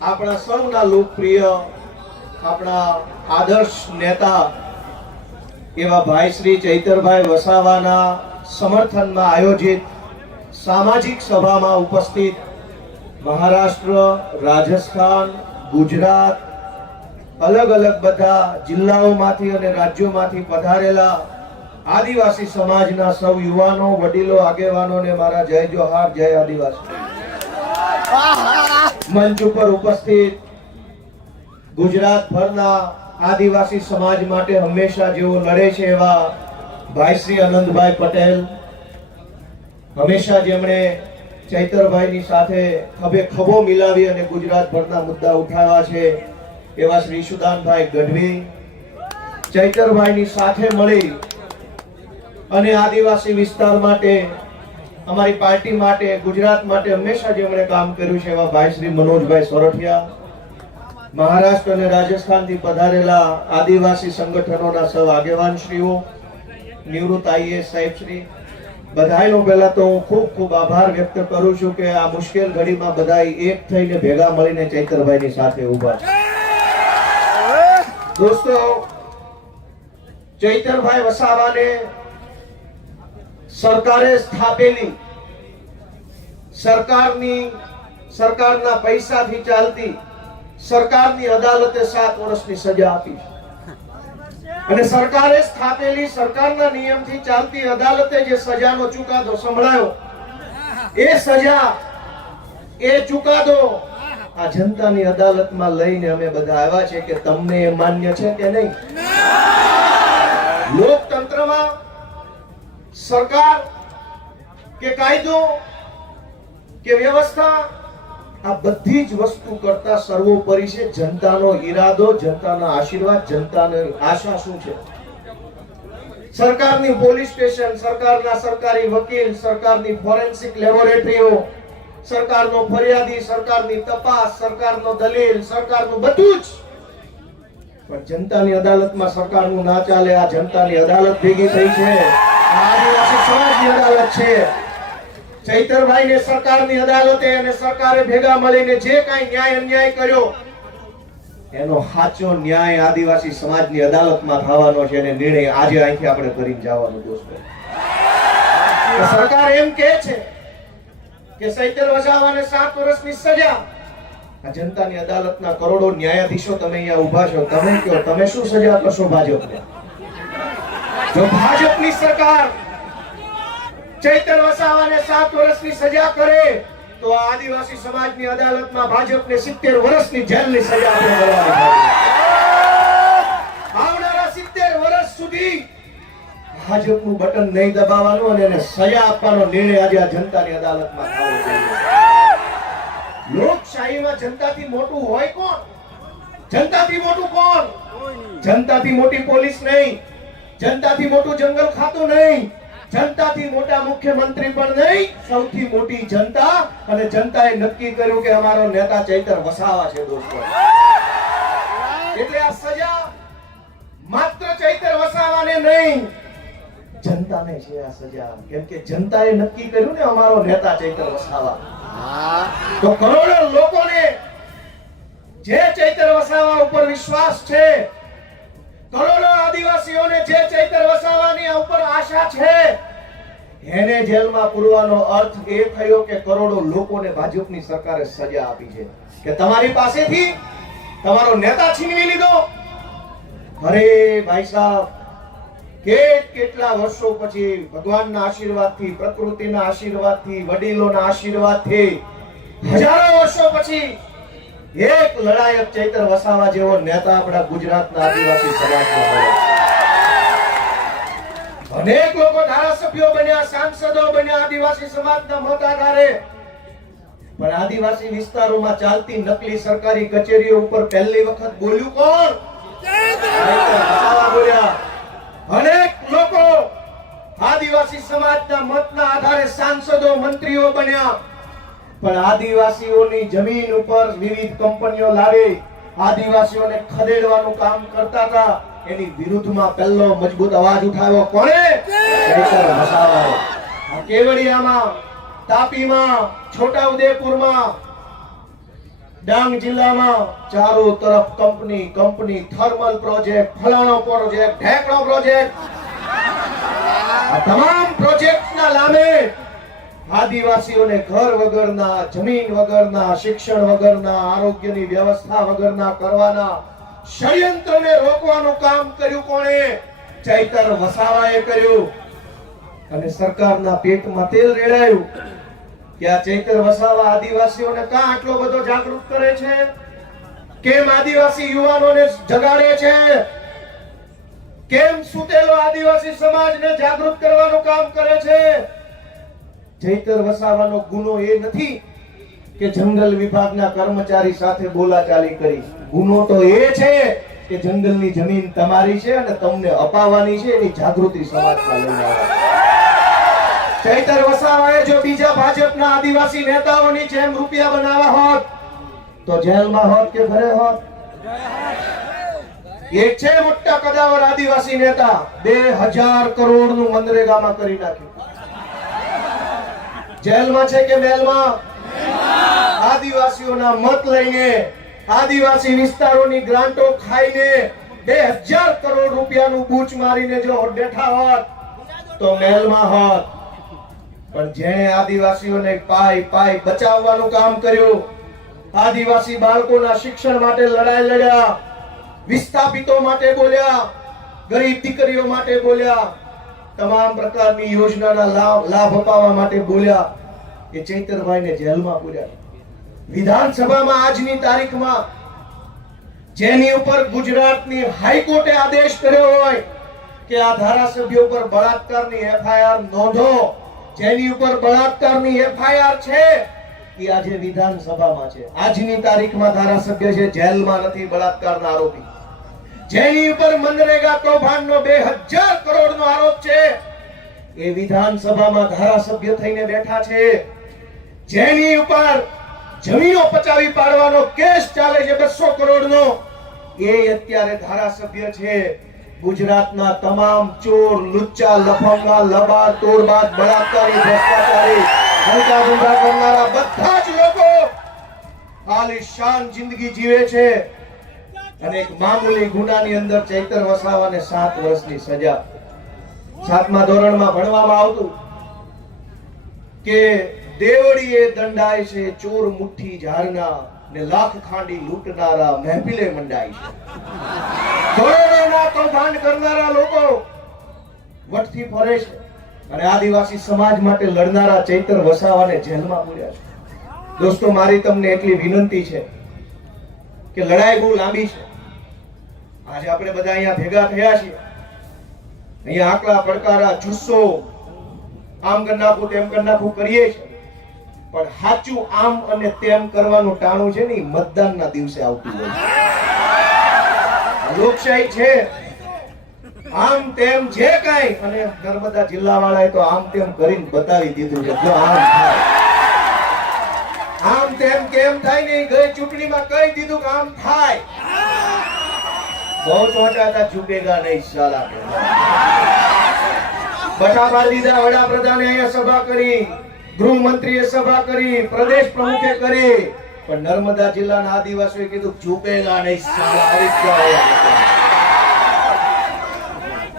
આપણા સૌના લોકપ્રિય આપણા આદર્શ નેતા એવા ભાઈ શ્રી ચૈતરભાઈ વસાવાના સમર્થનમાં આયોજિત સામાજિક સભામાં ઉપસ્થિત મહારાષ્ટ્ર, રાજસ્થાન, ગુજરાત, અલગ અલગ બધા જિલ્લાઓમાંથી અને રાજ્યોમાંથી પધારેલા આદિવાસી સમાજના સૌ યુવાનો, વડીલો, આગેવાનોને મારા જય જોહાર, જય આદિવાસી. મંચ ઉપર ઉપસ્થિત ગુજરાત ભરના આદિવાસી સમાજ માટે હંમેશા જેઓ લડે છે એવા ભાઈ શ્રી આનંદભાઈ પટેલ, હંમેશા જેમણે ચૈતરભાઈની સાથે ખભે ખભો મિલાવી અને ગુજરાત ભરના મુદ્દા ઉઠાવ્યા છે એવા શ્રી સુદાનભાઈ ગઢવી, ચૈતરભાઈની સાથે મળી અને આદિવાસી વિસ્તાર માટે, અમારી પાર્ટી માટે, ગુજરાત માટે હંમેશા જેમણે કામ કર્યું છે એવા ભાઈ શ્રી મનોજભાઈ સોરઠિયા, મહારાષ્ટ્ર અને રાજસ્થાનથી પધારેલા આદિવાસી સંગઠનોના સૌ આગેવાનશ્રીઓ, નિવૃત્ત આઈએએસ સાહેબશ્રી, બધાયનો પહેલા તો હું ખૂબ ખૂબ આભાર વ્યક્ત કરું છું કે આ મુશ્કેલ ઘડીમાં બધાય એક થઈને ભેગા મળીને ચૈતરભાઈની સાથે ઊભા છે. દોસ્તો, ચૈતરભાઈ વસાવાને સરકારે સ્થાપેલી સરકારના પૈસાથી ચાલતી સરકારની અદાલતે 7 વર્ષની સજા આપી છે અને સરકારે સ્થાપેલી સરકારના નિયમથી ચાલતી અદાલતે જે સજાનો ચુકાદો સંભળાયો, એ સજા, એ ચુકાદો આ જનતાની અદાલતમાં લઈને અમે બધા આવ્યા છે કે તમને એ માન્ય છે કે નહીં. લોકતંત્રમાં સરકાર કે કાયદો કે વ્યવસ્થા, આ બધી જ વસ્તુ કરતા સર્વોપરી છે જનતાનો ઈરાદો, જનતાના આશીર્વાદ, જનતાની આશા શું છે. સરકારની પોલીસ સ્ટેશન, સરકારના સરકારી વકીલ, સરકારની ફોરેન્સિક લેબોરેટરીઓ, સરકારનો ફરિયાદી, સરકારની તપાસ, સરકારનો દલીલ, સરકારનું બધું જ, પણ જનતાની અદાલતમાં સરકારનું ના ચાલે. આ જનતાની અદાલત ભેગી થઈ છે, આદિવાસી સમાજની અદાલત છે. ચૈતરભાઈને સરકારની અદાલતે અને સરકારે ભેગા મળીને જે કાંઈ ન્યાય અન્યાય કર્યો, એનો સાચો ન્યાય આદિવાસી સમાજની અદાલતમાં થવાનો છે અને નિર્ણય આજે અહીંથી આપણે કરીને જવાનો. દોસ્તો, સરકાર એમ કહે છે કે ચૈતર વસાવાને 7 વર્ષની સજા. આ જનતાની અદાલતના કરોડો ન્યાયાધીશો તમે અહીંયા ઊભા છો, તમે કહો તમે શું સજા કરશો ભાજપને? જો ભાજપની સરકાર ચૈતર વસાવાને 7 વર્ષની સજા કરે તો આદિવાસી સમાજની અદાલતમાં ભાજપને 70 વર્ષની જેલની સજા આપવામાં. આવનારા 70 વર્ષ સુધી ભાજપનું બટન નહીં દબાવવાનું અને એને સજા આપવાનો નિર્ણય આજે આ જનતાની અદાલતમાં થવો જોઈએ. લોકશાહીમાં જનતાથી મોટું હોય કોણ? જનતાથી મોટું કોણ? જનતાથી મોટી પોલીસ નહીં, જનતાથી મોટું જંગલ ખાતું નહીં, જનતાથી મોટા મુખ્યમંત્રી પણ નહીં, સૌથી મોટી જનતા. અને જનતાએ નક્કી કર્યું કે અમારો નેતા ચૈતર વસાવા છે. દોસ્તો, એટલે આ સજા માત્ર ચૈતર વસાવાને નહીં, જનતાને છે આ સજા. કેમ કે જનતાએ નક્કી કર્યું ને અમારો નેતા ચૈતર વસાવા. તો કરોડો લોકોને જે ચૈતર વસાવા ઉપર વિશ્વાસ છે, કરોડો આદિવાસીઓને જે ચૈતર વસાવાની ઉપર આશા છે, એને જેલમાં પૂરવાનો અર્થ એ થયો કે કરોડો લોકોને ભાજપની સરકારે સજા આપી છે કે તમારી પાસેથી તમારો નેતા છીનવી લીધો. અરે ભાઈ સાહેબ, કેટલા વર્ષો પછી ભગવાનના આશીર્વાદથી, પ્રકૃતિના આશીર્વાદથી, વડીલોના આશીર્વાદથી, હજારો વર્ષો પછી એક લડાયક ચૈતર વસાવા જેવો નેતા આપણા ગુજરાતના આદિવાસી સમાજમાં મળ્યો. અનેક લોકો ધારાસભ્યો બન્યા, સાંસદો બન્યા આદિવાસી સમાજના મત આધારે, પણ આદિવાસી વિસ્તારોમાં ચાલતી નકલી સરકારી કચેરીઓ ઉપર પહેલી વખત બોલ્યું કોણ? ચૈતર વસાવા બોલ્યા. અનેક લોકો આદિવાસી સમાજના મતના આધારે સાંસદો, મંત્રીઓ બન્યા, પણ આદિવાસીઓની જમીન ઉપર વિવિધ કંપનીઓ લાવી આદિવાસીઓને ખદેડવાનું કામ કરતા હતા. એની વિરુદ્ધમાં પહેલો મજબૂત અવાજ ઉઠાવ્યો કોણે? ચૈતર વસાવાએ. આ કેવડિયામાં, તાપીમાં, છોટાઉદેપુરમાં, ડાંગ જિલ્લામાં ચારો તરફ કંપની થર્મલ પ્રોજેક્ટ, ફલાણો પ્રોજેક્ટ, ઢેકણો પ્રોજેક્ટ, આ તમામ પ્રોજેક્ટના નામે આદિવાસીઓને ઘર વગરના, જમીન વગરના, શિક્ષણ વગરના, આરોગ્યની વ્યવસ્થા વગરના કરવાના ષડયંત્રને રોકવાનું કામ કર્યું કોણે? ચૈતર વસાવાએ કર્યું. અને સરકારના પેટમાં તેલ રેડાયું કે આ ચૈતર વસાવા આદિવાસીઓને કાં આટલો બધો જાગૃત કરે છે? કેમ આદિવાસી યુવાનોને જગાડે છે? કેમ સુતેલો આદિવાસી સમાજને જાગૃત કરવાનું કામ કરે છે? ચૈતર વસાવાનો ગુનો એ નથી કે જંગલ વિભાગના કર્મચારી સાથે બોલાચાલી કરી. ગુનો તો એ છે કે જંગલની જમીન તમારી છે અને તમને અપાવવાની છે, એની જાગૃતિ સમાજમાં લઈને આવ્યા. ચૈતર વસાવાએ જો બીજા ભાજપના આદિવાસી નેતાઓની જેમ રૂપિયા બનાવ્યા હોત તો જેલમાં હોત કે ઘરે હોત? એક છે મોટા કદાવર આદિવાસી નેતા, 2000 કરોડનું મનરેગામાં કરી નાખ્યું. જેલમાં છે કે મેલમાં? આદિવાસીઓના મત લઈને, આદિવાસી વિસ્તારોની ગ્રાન્ટો ખાઈને 2000 કરોડ રૂપિયાનું બૂચ મારીને જો બેઠા હોત તો મેલમાં હોત. પણ જેણે આદિવાસીઓને પાય બચાવવાનું કામ કર્યું, આદિવાસી બાળકોના શિક્ષણ માટે લડાઈ લડ્યા, વિસ્થાપિતો માટે બોલ્યા, ગરીબ દીકરીઓ માટે બોલ્યા, તમામ પ્રકારની યોજનાના લાભ અપાવવા માટે બોલ્યા, એ ચૈતરભાઈને જેલમાં પૂર્યા. વિધાનસભામાં આજની તારીખમાં જેની ઉપર ગુજરાતની હાઈકોર્ટે આદેશ કર્યો હોય કે આ ધારાસભ્યો પર બળાત્કારની એફઆઈઆર નોંધો, જેની ઉપર બળાત્કારની એફઆઈઆર છે એ આજે વિધાનસભામાં છે. આજની તારીખમાં ધારાસભ્ય છે, જેલમાં નથી, બળાત્કારના આરોપી. જેની ઉપર મનરેગા કૌભાંડનો 2000 કરોડનો આરોપ છે એ વિધાનસભામાં ધારાસભ્ય થઈને બેઠા છે. જેની ઉપર જમીનો પચાવી પાડવાનો કેસ ચાલે છે 200 કરોડનો, એ અત્યારે ધારાસભ્ય છે. ગુજરાતના તમામ ચોર, લુચ્ચા, લફંગા, લબાડ, તોડબાજ, બળાત્કારી, ભ્રષ્ટાચારી, હલકા ધંધા કરનારા બધા જ લોકો આલીશાન જિંદગી જીવે છે. અને એક મામૂલી ગુનાની અંદર ચૈતર વસાવાને 7 વર્ષની સજા. 7મા ધોરણમાં ભણવામાં આવતું કે દેવડીએ દંડાય છે ચોર મુઠ્ઠી ઝાડના, ને લાખ ખાંડી લૂંટનારા મહેફિલે મંડાય છે. કરોડોના કૌભાંડ કરનારા લોકો વટથી ફરે છે અને આદિવાસી સમાજ માટે લડનારા ચૈતર વસાવાને જેલમાં પૂર્યા છે. દોસ્તો, મારી તમને એટલી વિનંતી છે કે લડાઈ બહુ લાંબી છે. આજે આપણે બધા અહીંયા ભેગા થયા છીએ, અહીંયા આકલા પડકારા, જુસ્સો, આમ કરી નાખું તેમ કરી નાખું કરીએ છીએ, પણ સાચું આમ અને તેમ કરવાનું ટાણું છે ને એ મતદાનના દિવસે આવતું હોય. લોકશાહી છે, આમ તેમ જે કાંઈ, અને નર્મદા જિલ્લા વાળાએ તો આમ તેમ કરીને બતાવી દીધું છે. જો આમ થાય, આમ તેમ કેમ થાય ને, ગઈ ચૂંટણીમાં કહી દીધું કે આમ થાય. બહુ ચોંટા હતા, ઝૂકેગા નહીં સાલા. બટા પાડી દીધા. વડાપ્રધાને અહીંયા સભા કરી, ગૃહમંત્રીએ સભા કરી, પ્રદેશ પ્રમુખે કરી, પણ નર્મદા જિલ્લાના આદિવાસીઓએ કીધું ઝૂકેગા નહીં સાલા.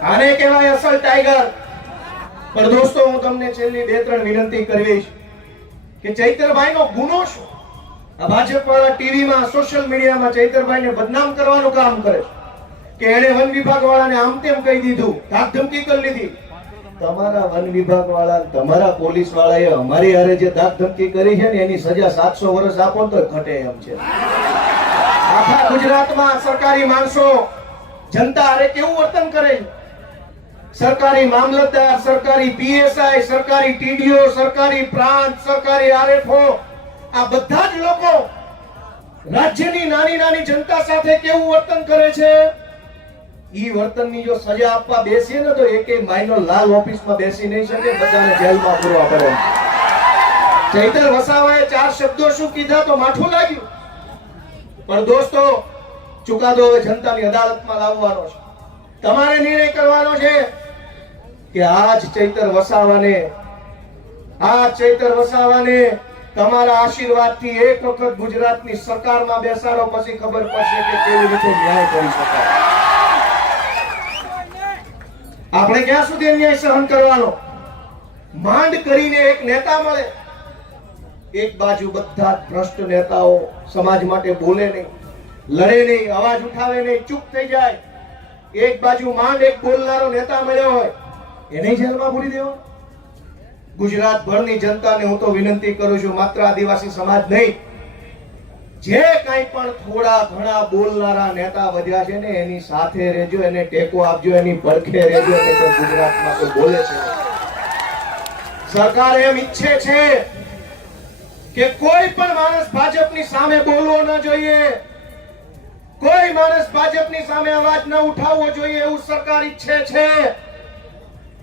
આને કહેવાય અસલ ટાઈગર. પણ દોસ્તો, હું તમને છેલ્લી 2-3 વિનંતી કરીશ કે ચૈતરભાઈનો ગુનો શું? આ ભાજપ વાળા ટીવીમાં, સોશિયલ મીડિયામાં ચૈતરભાઈને બદનામ કરવાનું કામ કરે છે કે એને વન વિભાગ વાળાને આમ તેમ કહી દીધું, ધાક ધમકી કરી લીધી. તમારા વન વિભાગ વાળા, તમારા પોલીસ વાળાએ અમારી હારે જે ધાક ધમકી કરી છે ને એની સજા 700 વર્ષ આપો તો ઘટે એમ છે. આખા ગુજરાતમાં સરકારી માણસો જનતા હારે કેવું વર્તન કરે છે? સરકારી મામલતદાર, સરકારી પીએસઆઈ, સરકારી ટીડીઓ, સરકારી પ્રાંત, સરકારી આરએફઓ, આ બધા જ લોકો રાજ્યની નાની નાની જનતા સાથે કેવું વર્તન કરે છે? ઈ વર્તનની જો સજા આપવા બેસીએ ને તો એકેય માઇનો લાલ ઓફિસમાં બેસી નહીં શકે, બધાને જેલમાં પૂરવા પડે. ચૈતર વસાવાએ 4 શબ્દો શું કીધા તો માઠું લાગ્યું. પણ દોસ્તો, ચુકાદો હવે જનતાની અદાલતમાં લાવવાનો છે. તમારે નિર્ણય કરવાનો છે કે આજ ચૈતર વસાવાને તમારા આશીર્વાદથી એક વખત ગુજરાતની સરકારમાં બેસાડો, પછી ખબર પડશે કે કેવી રીતે ન્યાય કરી શકાય. આપણે ક્યાં સુધી અન્યાય સહન કરવાનો? માંડ કરીને એક નેતા મળે, એક બાજુ બધા ભ્રષ્ટ નેતાઓ સમાજ માટે બોલે નહીં, લડે નહીં, અવાજ ઉઠાવે નહીં, ચૂપ થઈ જાય. એક બાજુ માંડ એક બોલનારો નેતા મળ્યો હોય, એને જેલમાં પૂરી દેવો. ગુજરાત ભરની જનતાને હું તો વિનંતી કરું છું, માત્ર આદિવાસી સમાજ નહીં, જે કંઈ પણ થોડા ઘણા બોલનારા નેતા વધ્યા છે ને, એની સાથે રહેજો, એને ટેકો આપજો, એની પડખે રહેજો. એને તો ગુજરાતમાં કોઈ બોલે છે. સરકાર એમ ઈચ્છે છે કે કોઈ પણ માણસ ભાજપની સામે બોલવો ન જોઈએ, કોઈ માણસ ભાજપની સામે અવાજ ન ઉઠાવવો જોઈએ, એવું સરકાર ઈચ્છે છે.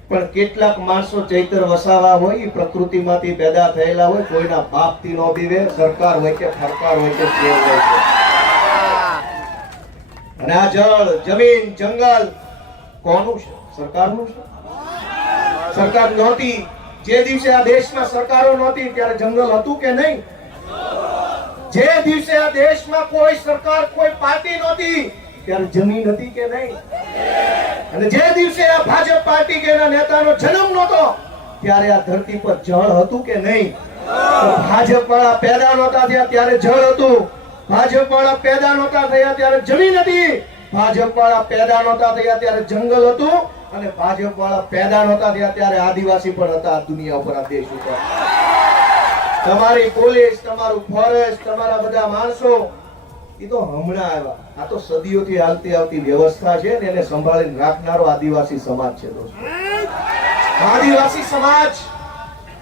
પણ કેટલાક માણસો ચૈતર વસાવા હોય, એ પ્રકૃતિમાંથી પેદા થયેલા હોય, કોઈના બાપથી નો બીવે, સરકાર હોય કે સરકાર હોય કે કેવ હોય છે. અને આ જળ, જમીન, જંગલ કોનું છે? સરકારનું છે. સરકાર નહોતી, જે દિવસે આ દેશમાં સરકારો નહોતી ત્યારે જંગલ હતું કે નહીં? જે દિવસે આ દેશમાં કોઈ સરકાર, કોઈ પાર્ટી નહોતી ત્યારે જમીન હતી કે નહીં? અને જે દિવસે આ ભાજપ પાર્ટી કે એના નેતાનો જન્મ નહોતો ત્યારે આ ધરતી પર જળ હતું કે નહીં? ભાજપ વાળા પેદા નહોતા થયા ત્યારે જળ હતું, ભાજપ વાળા પેદા નહોતા થયા ત્યારે જમીન હતી, ભાજપ વાળા પેદા નહોતા થયા ત્યારે જંગલ હતું, અને ભાજપ વાળા પેદા નહોતા થયા ત્યારે આદિવાસી પણ હતા દુનિયા ઉપર, આ દેશ ઉપર. તમારી પોલીસ, તમારું ફોરેસ્ટ, તમારા બધા માણસો એ તો હમણાં આવ્યા. આ તો સદીઓથી હાલતી આવતી વ્યવસ્થા છે ને, એને સંભાળીને રાખનારો આદિવાસી સમાજ છે દોસ્તો. આદિવાસી સમાજ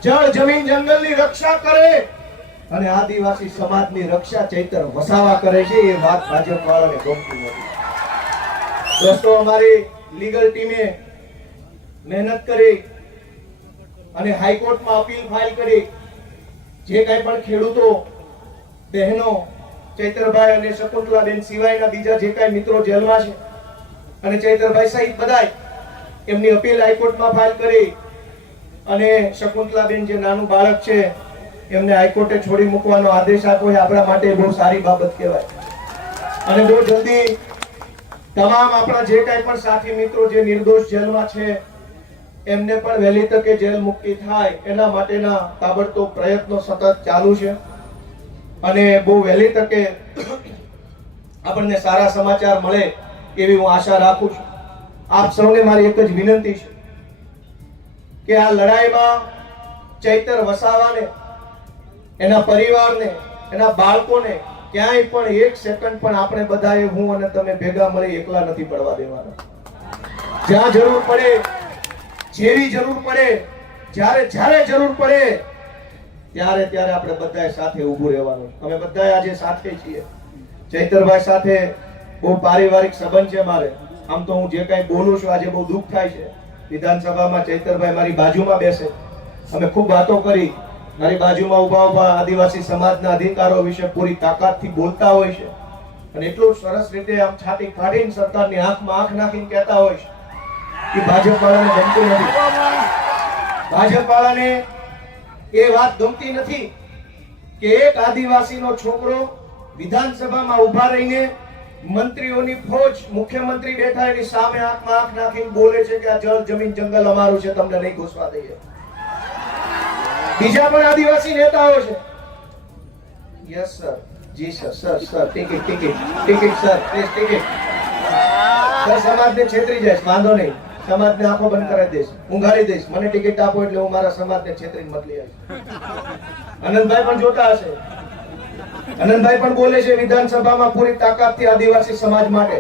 જળ, જમીન, જંગલની રક્ષા કરે, અને આદિવાસી સમાજની રક્ષા ચૈતર વસાવા કરે છે. એ વાત ભાજપ વાળાને ગમતી નથી. દોસ્તો, અમારી લીગલ ટીમે મહેનત કરી અને હાઈકોર્ટમાં અપીલ ફાઇલ કરી. જે કઈ પણ ખેડૂતો, બહેનો, ચૈતરભાઈ અને શકુંતલાબેન સિવાયના બીજા જે કઈ મિત્રો જેલમાં છે, અને ચૈતરભાઈ સહિત બધાય, એમની અપીલ હાઈકોર્ટમાં ફાઇલ કરી. અને શકુંતલાબેન જે નાનું બાળક છે એમને હાઈકોર્ટે છોડી મૂકવાનો આદેશ આપ્યો છે. આપણા માટે બહુ સારી બાબત કહેવાય. અને બહુ જલ્દી તમામ આપણા જે કઈ પણ સાથી મિત્રો જે નિર્દોષ જેલમાં છે એમને પણ વહેલી તકે જેલ મુક્તિ થાય એના માટેના તાબડતોબ પ્રયત્નો સતત ચાલુ છે. અને બહુ વહેલી તકે આપણને સારા સમાચાર મળે એવી હું આશા રાખું છું. આપ સૌને મારી એક જ વિનંતી છે કે આ લડાઈમાં ચૈતર વસાવાને, એના પરિવારને, એના બાળકોને ક્યાંય પણ એક સેકન્ડ પણ આપણે બધાએ, હું અને તમે ભેગા મળી એકલા નથી પડવા દેવાના. જ્યાં જરૂર પડે, જેવી જરૂર પડે, જ્યારે જરૂર પડે ત્યારે ત્યારે આપણે બધાએ સાથે ઊભું રહેવાનું. અમે બધાએ આજે સાથે છીએ. ચૈતરભાઈ સાથે બહુ પારિવારિક સંબંધ છે મારે. આમ તો હું જે કઈ બોલું છું આજે બહુ દુઃખ થાય છે. વિધાનસભામાં ચૈતરભાઈ મારી બાજુમાં બેસે, અમે ખૂબ વાતો કરી, મારી બાજુમાં ઉભા આદિવાસી સમાજના અધિકારો વિશે પૂરી તાકાતથી બોલતા હોય છે, અને એટલું સરસ રીતે આમ છાતી કાઢીને સરકારની આંખમાં આંખ નાખીને કહેતા હોય છે કે ભાજપ વાળાને ગમતું નથી. ભાજપ વાળાને એ વાત ગમતી નથી કે એક આદિવાસીનો છોકરો વિધાનસભામાં ઉભા રહીને મંત્રીઓની ફોજ, મુખ્યમંત્રી બેઠા એની સામે આંખમાં આંખ નાખીને બોલે છે કે આ જળ, જમીન, જંગલ અમારું છે, તમને નહીં ઘૂસવા દઈએ. બીજા પણ આદિવાસી નેતાઓ છે. Yes sir, ji sir, sir ticket sir, please ticket. Sir, સમાજને છેતરી જાય, વાંધો નહીં, સમાજને આંખો બંધ કરાવી દઈશ, હું ગાળી દઈશ, મને ટિકિટ આપો એટલે હું મારા સમાજને છેતરીને મોકલી આવીશ. આનંદભાઈ પણ જોતા હશે, આનંદભાઈ પણ બોલે છે વિધાનસભામાં પૂરી તાકાતથી આદિવાસી સમાજ માટે.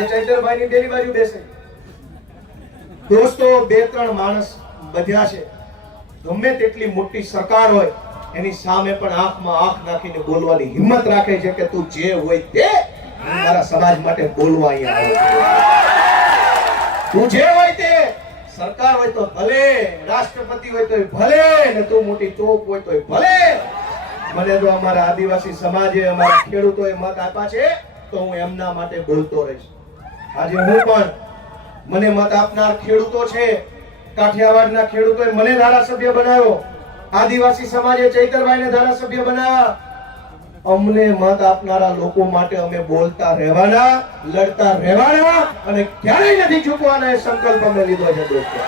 એ ચૈતરભાઈ ની બેની બાજુ બેસે. દોસ્તો, બે ત્રણ માણસ બધ્યા છે, ગમે તેટલી મોટી સરકાર હોય એની સામે પણ આંખમાં આંખ નાખીને બોલવાની હિંમત રાખે છે કે તું જે હોય તે મારા સમાજ માટે બોલવા અહીંયા આવ્યો. તું જે હોય તે, સરકાર હોય તો ભલે, રાષ્ટ્રપતિ હોય તો ભલે, ને તું મોટી તોપ હોય તો ભલે. મને તો અમારા આદિવાસી સમાજે, અમારા ખેડૂતોએ મત આપ્યા છે તો હું એમના માટે બોલતો રહીશ. આજે હું પણ, મને મત આપનાર ખેડૂતો છે, કાઠિયાવાડના ખેડૂતોએ મને ધારાસભ્ય બનાવ્યો, આદિવાસી સમાજે ચૈતરભાઈને ધારાસભ્ય બનાવ્યા. અમને મત આપનારા લોકો માટે અમે બોલતા રહેવાના, લડતા રહેવાના અને ક્યારેય નથી ચૂકવાના એ સંકલ્પ અમે લીધો છે દોસ્તો.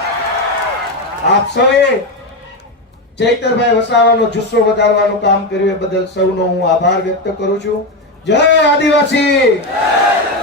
આપ સૌએ ચૈતરભાઈ વસાવાનો જુસ્સો વધારવાનું કામ કર્યું એ બદલ સૌનો હું આભાર વ્યક્ત કરું છું. જય આદિવાસી.